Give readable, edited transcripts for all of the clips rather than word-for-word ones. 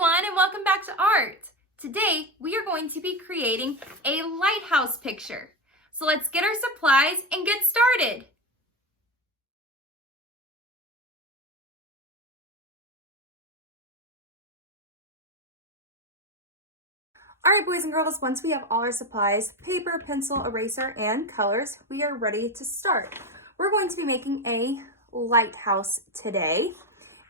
everyone, and welcome back to art. Today we are going to be creating a lighthouse picture. So let's get our supplies and get started. All right, boys and girls, once we have all our supplies, paper, pencil, eraser, and colors, we are ready to start. We're going to be making a lighthouse today,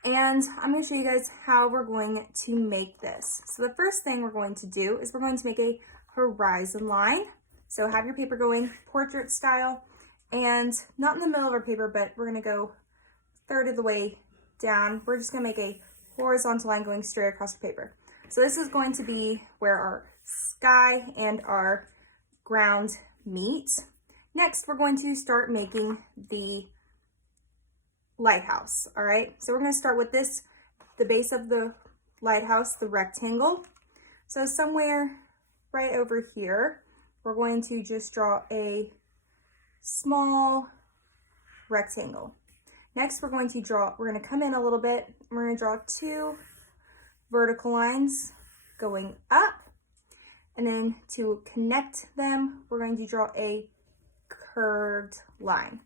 and I'm going to show you guys how we're going to make this. So the first thing we're going to do is we're going to make a horizon line. So have your paper going portrait style, and not in the middle of our paper, but we're going to go a third of the way down. We're just going to make a horizontal line going straight across the paper. So this is going to be where our sky and our ground meet. Next, we're going to start making the lighthouse, all right? So we're gonna start with this, the base of the lighthouse, the rectangle. So somewhere right over here, we're going to just draw a small rectangle. Next, we're gonna come in a little bit, and we're gonna draw two vertical lines going up, and then to connect them, we're going to draw a curved line.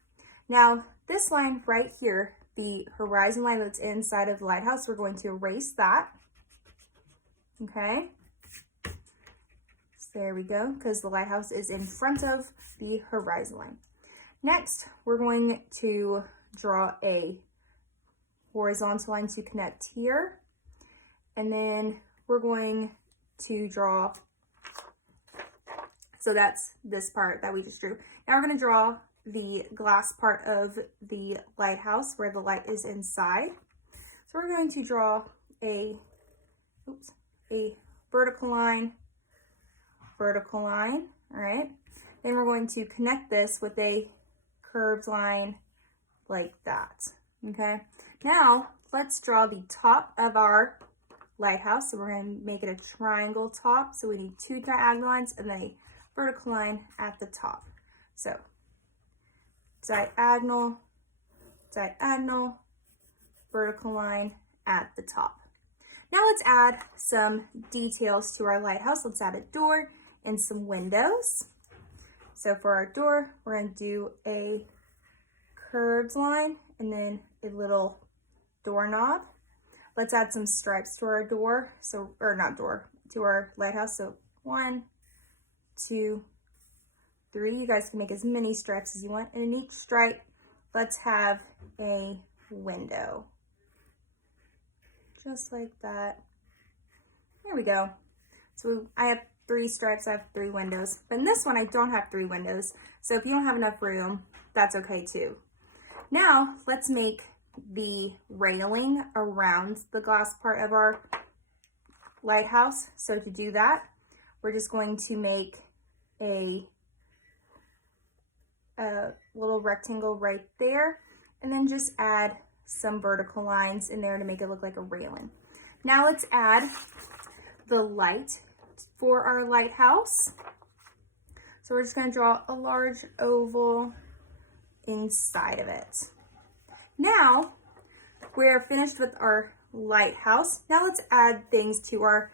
Now, this line right here, the horizon line that's inside of the lighthouse, we're going to erase that. Okay. So there we go, because the lighthouse is in front of the horizon line. Next, we're going to draw a horizontal line to connect here. And then we're going to draw, so that's this part that we just drew. Now we're going to draw the glass part of the lighthouse where the light is inside. So we're going to draw a vertical line, all right? Then we're going to connect this with a curved line like that, okay? Now let's draw the top of our lighthouse. So we're going to make it a triangle top. So we need two diagonal lines and then a vertical line at the top. So diagonal, diagonal, vertical line at the top. Now let's add some details to our lighthouse. Let's add a door and some windows. So for our door, we're going to do a curved line and then a little doorknob. Let's add some stripes to our door, to our lighthouse. So 1, 2, 3. You guys can make as many stripes as you want. And in each stripe, let's have a window. Just like that. There we go. So I have 3 stripes, I have 3 windows. But in this one, I don't have 3 windows. So if you don't have enough room, that's okay too. Now, let's make the railing around the glass part of our lighthouse. So to do that, we're just going to make a little rectangle right there, and then just add some vertical lines in there to make it look like a railing. Now let's add the light for our lighthouse. So we're just going to draw a large oval inside of it. Now we're finished with our lighthouse. Now let's add things to our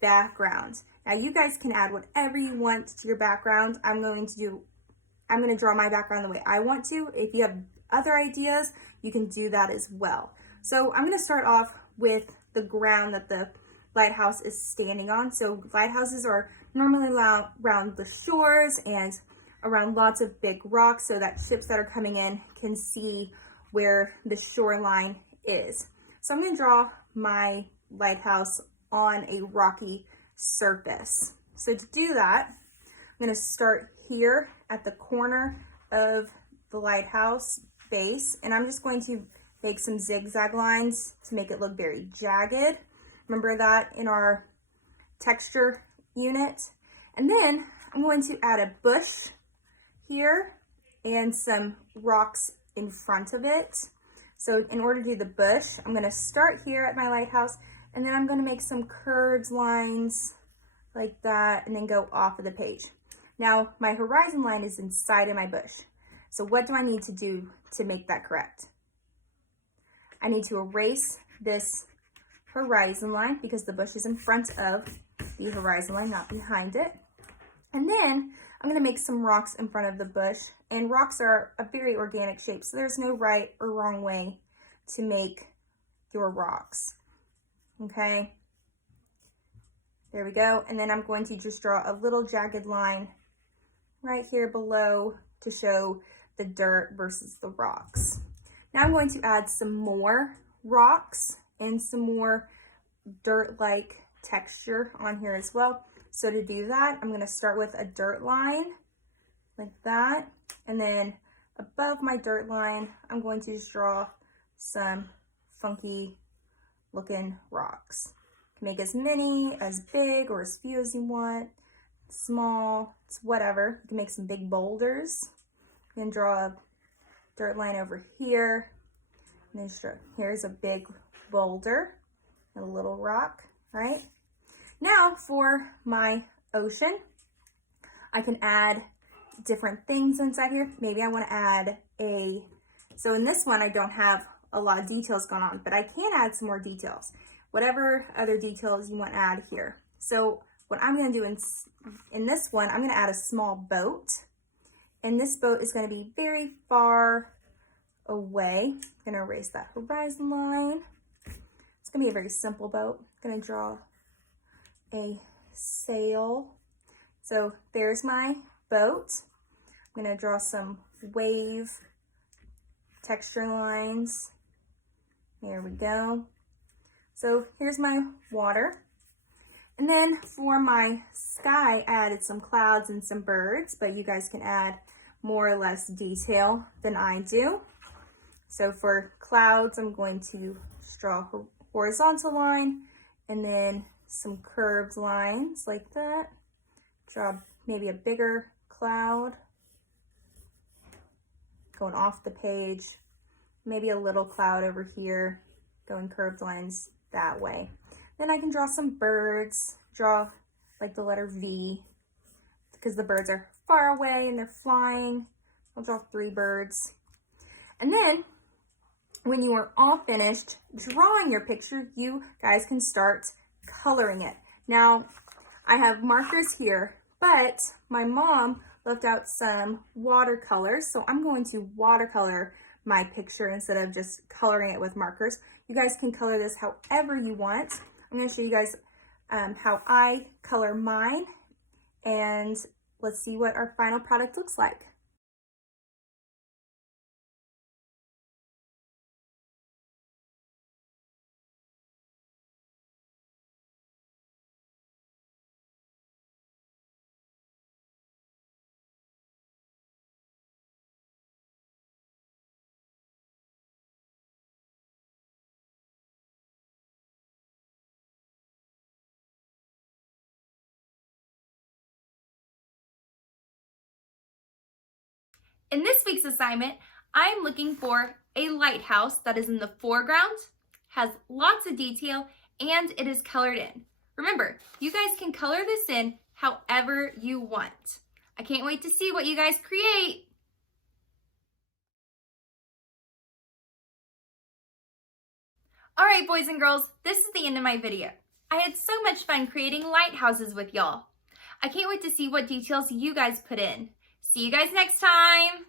background. Now you guys can add whatever you want to your background. I'm going to draw my background the way I want to. If you have other ideas, you can do that as well. So I'm going to start off with the ground that the lighthouse is standing on. So lighthouses are normally around the shores and around lots of big rocks so that ships that are coming in can see where the shoreline is. So I'm going to draw my lighthouse on a rocky surface. So to do that, I'm going to start here at the corner of the lighthouse base, and I'm just going to make some zigzag lines to make it look very jagged. Remember that in our texture unit. And then I'm going to add a bush here and some rocks in front of it. So in order to do the bush, I'm going to start here at my lighthouse, and then I'm going to make some curved lines like that and then go off of the page. Now my horizon line is inside of my bush. So what do I need to do to make that correct? I need to erase this horizon line because the bush is in front of the horizon line, not behind it. And then I'm going to make some rocks in front of the bush. And rocks are a very organic shape, so there's no right or wrong way to make your rocks. Okay, there we go. And then I'm going to just draw a little jagged line right here below to show the dirt versus the rocks. Now I'm going to add some more rocks and some more dirt-like texture on here as well. So to do that, I'm going to start with a dirt line like that. And then above my dirt line, I'm going to just draw some funky looking rocks. You can make as many, as big, or as few as you want. Small, it's whatever. You can make some big boulders. And draw a dirt line over here. And then here's a big boulder, a little rock, right? Now for my ocean, I can add different things inside here. Maybe I want to add so in this one I don't have a lot of details going on, but I can add some more details. Whatever other details you want to add here. So what I'm going to do in this one, I'm going to add a small boat. And this boat is going to be very far away. I'm going to erase that horizon line. It's going to be a very simple boat. I'm going to draw a sail. So there's my boat. I'm going to draw some wave texture lines. There we go. So here's my water. And then for my sky, I added some clouds and some birds, but you guys can add more or less detail than I do. So for clouds, I'm going to draw a horizontal line and then some curved lines like that. Draw maybe a bigger cloud going off the page, maybe a little cloud over here, going curved lines that way. Then I can draw some birds, draw like the letter V, because the birds are far away and they're flying. I'll draw 3 birds. And then when you are all finished drawing your picture, you guys can start coloring it. Now, I have markers here, but my mom left out some watercolors, so I'm going to watercolor my picture instead of just coloring it with markers. You guys can color this however you want. I'm going to show you guys how I color mine, and let's see what our final product looks like. In this week's assignment, I'm looking for a lighthouse that is in the foreground, has lots of detail, and it is colored in. Remember, you guys can color this in however you want. I can't wait to see what you guys create. All right, boys and girls, this is the end of my video. I had so much fun creating lighthouses with y'all. I can't wait to see what details you guys put in. See you guys next time.